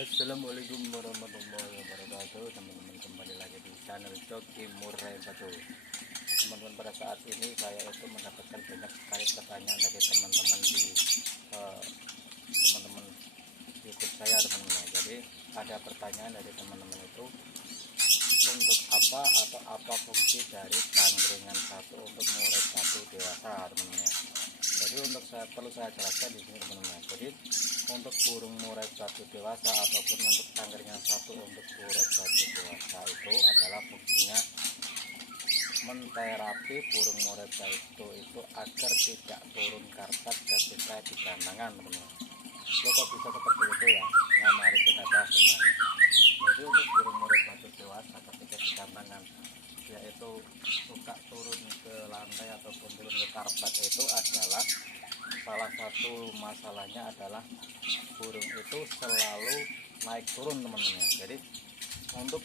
Assalamualaikum warahmatullahi wabarakatuh, teman-teman. Kembali lagi di channel Coki Murai Batu. Teman-teman, pada saat ini saya itu mendapatkan banyak sekali pertanyaan dari teman-teman di eh, teman-teman YouTube saya, teman-teman. Jadi ada pertanyaan dari teman-teman itu, untuk apa atau apa fungsi dari tangkringan satu untuk murai batu dewasa, teman-teman. Jadi untuk perlu saya jelaskan di sini, teman-teman. Jadi untuk burung murai batu dewasa ataupun untuk tangkringan satu untuk murai batu dewasa itu adalah fungsinya menterapi burung murai batu itu agar tidak turun karpet ketika di kandangan, teman-teman. Lo kok bisa seperti itu ya? Nah, mari kita bahas, teman-teman. Jadi untuk burung murai batu dewasa ketika di kandangan yaitu suka turun ke lantai ataupun turun ke karpet, itu adalah salah satu masalahnya adalah burung itu selalu naik turun, teman-teman. Jadi untuk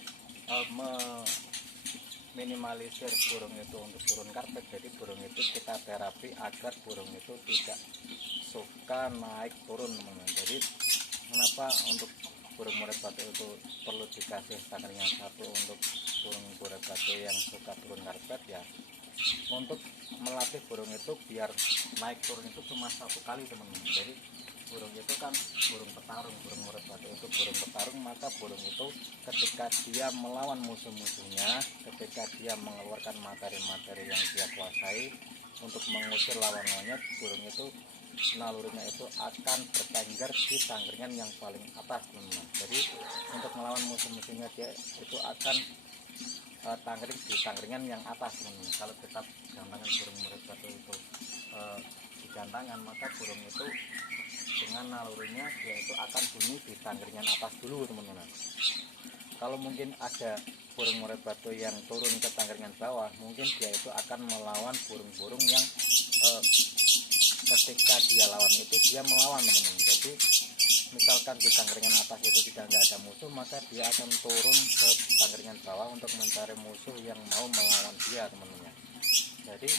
meminimalisir burung itu untuk turun karpet, jadi burung itu kita terapi agar burung itu tidak suka naik turun, teman-teman. Jadi kenapa untuk burung murai batu itu perlu dikasih tangkringan satu untuk burung murai batu yang suka turun karpet, ya untuk melatih burung itu biar naik turun itu cuma satu kali, teman-teman. Jadi burung itu kan burung petarung, burung murai batu itu burung petarung, maka burung itu ketika dia melawan musuh-musuhnya, ketika dia mengeluarkan materi-materi yang dia kuasai untuk mengusir lawan-lawannya, burung itu nalurinya itu akan bertengger di tangkringan yang paling atas, teman-teman. Jadi untuk melawan musuh-musuhnya dia itu akan tangkring di tangkringan yang atas, teman-teman. Kalau kita gantangan burung murai batu itu di gantangan, maka burung itu dengan nalurinya dia itu akan bunyi di tangkringan atas dulu, teman-teman. Kalau mungkin ada burung murai batu yang turun ke tangkringan bawah, mungkin dia itu akan melawan burung-burung yang ketika dia lawan itu dia melawan, teman-teman. Jadi misalkan di tangkringan atas itu tidak ada musuh, maka dia akan turun ke tangkringan bawah untuk mencari musuh yang mau melawan dia, teman-teman. Jadi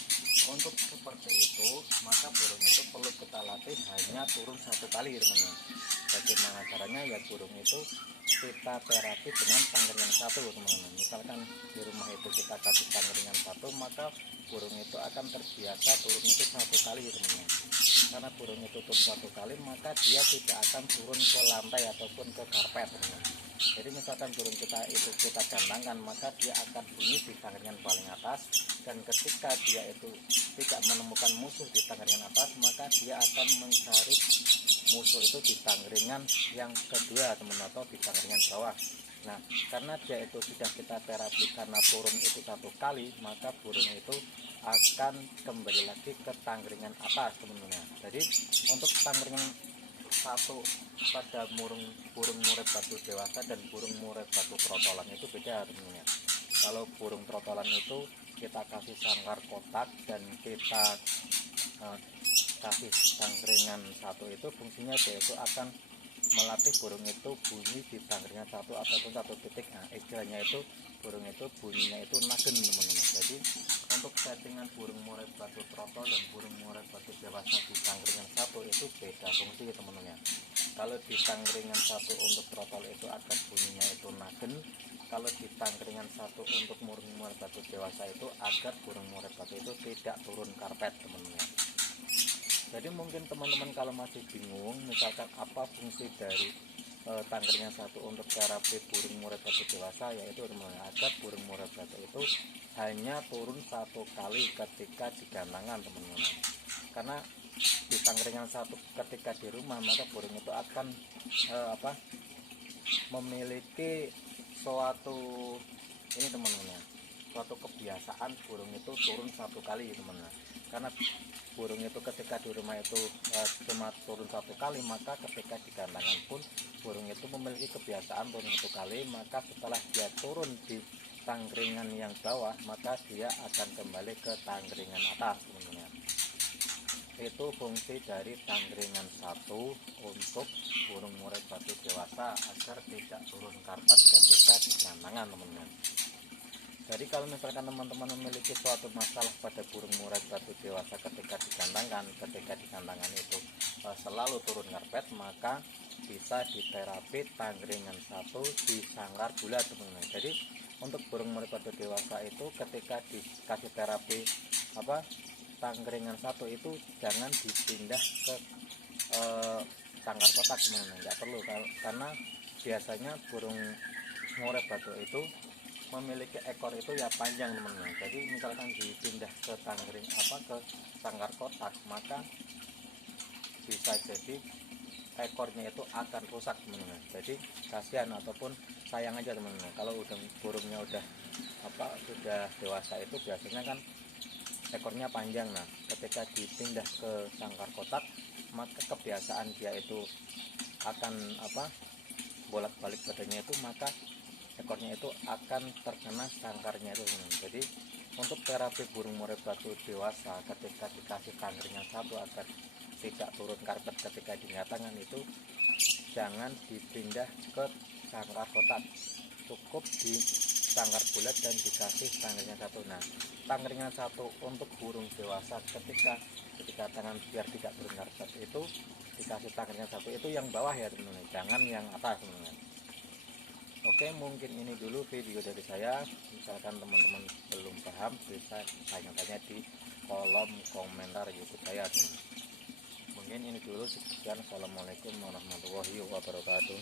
untuk seperti itu, maka burung itu perlu kita latih hanya turun satu kali, teman-teman. Bagaimana caranya? Ya burung itu kita terapi dengan tangkringan satu, teman-teman. Misalkan di rumah itu kita kasih tangkringan satu, maka burung itu akan terbiasa turun itu satu kali, teman-teman. Karena burung itu turun satu kali, maka dia tidak akan turun ke lantai ataupun ke karpet, teman-teman. Jadi misalkan burung kita itu kita gantangkan, maka dia akan bunyi di tangkringan paling atas, dan ketika dia itu tidak menemukan musuh di tangkringan atas, maka dia akan mencari musuh itu di tangkringan yang kedua, teman, atau di tangkringan bawah. Nah, karena dia itu sudah kita terapi karena turun itu satu kali, maka burung itu akan kembali lagi ke tangkringan atas, teman-teman. Jadi untuk tangkringan satu pada burung murai batu dewasa dan burung murai batu trotolan itu beda, teman-teman. Kalau burung trotolan itu kita kasih sangkar kotak dan kita kasih tangkringan satu, itu fungsinya dia itu akan melatih burung itu bunyi di tangkringan satu ataupun satu titik. Nah, istilahnya itu burung itu bunyinya itu nagen, teman-teman. Jadi untuk settingan burung murai batu trotol dan burung murai batu dewasa di tangkringan satu itu beda fungsi, teman-teman. Kalau di tangkringan satu untuk trotol itu akan bunyinya itu nagen. Kalau di tangkringan satu untuk burung murai batu dewasa itu agar burung murai batu itu tidak turun karpet, teman-teman. Jadi mungkin teman-teman kalau masih bingung, misalkan apa fungsi dari tangkringan satu untuk terapi burung murai batu dewasa, yaitu agar burung murai batu itu hanya turun satu kali ketika di gantangan, teman-teman. Karena di tangkringan satu ketika di rumah, maka burung itu akan memiliki suatu ini, teman-teman, suatu kebiasaan burung itu turun satu kali, teman-teman. Karena burung itu ketika di rumah itu cuma turun satu kali, maka ketika di gantangan pun burung itu memiliki kebiasaan turun satu kali, maka setelah dia turun di tangkringan yang bawah, maka dia akan kembali ke tangkringan atas, teman-teman. Itu fungsi dari tangkringan satu untuk burung murai batu dewasa agar tidak turun karpet ketika di gantangan, teman-teman. Jadi kalau misalkan teman-teman memiliki suatu masalah pada burung murai batu dewasa ketika di gantangan itu selalu turun karpet, maka bisa diterapi tangkringan satu di sangkar bulat teman-teman. Jadi untuk burung merpati dewasa itu ketika dikasih terapi tangkringan satu itu jangan dipindah ke sangkar kotak teman-teman, nggak perlu, karena biasanya burung murai batu itu memiliki ekor itu ya panjang teman-teman. Jadi misalkan dipindah ke ke sangkar kotak, maka bisa jadi ekornya itu akan rusak teman-teman. Jadi kasihan ataupun sayang aja teman-teman. Kalau burungnya udah sudah dewasa itu biasanya kan ekornya panjang. Nah, ketika dipindah ke sangkar kotak, maka kebiasaan dia itu akan bolak-balik badannya itu, maka ekornya itu akan terkena sangkarnya itu teman-teman. Jadi untuk terapi burung murai batu dewasa ketika dikasih tangkringan satu agar tidak turun karpet ketika dinyatakan itu, jangan dipindah ke sangkar kotak, cukup di sangkar bulat dan dikasih tangkringan satu. Nah, tangkringan satu untuk burung dewasa ketika tangan biar tidak turun karpet itu dikasih tangkringan satu itu yang bawah ya teman-teman, jangan yang atas teman-teman. Oke, mungkin ini dulu video dari saya. Misalkan teman-teman belum paham, bisa tanya-tanya di kolom komentar YouTube saya teman-teman. Mungkin ini dulu, sekian. Assalamualaikum warahmatullahi wabarakatuh.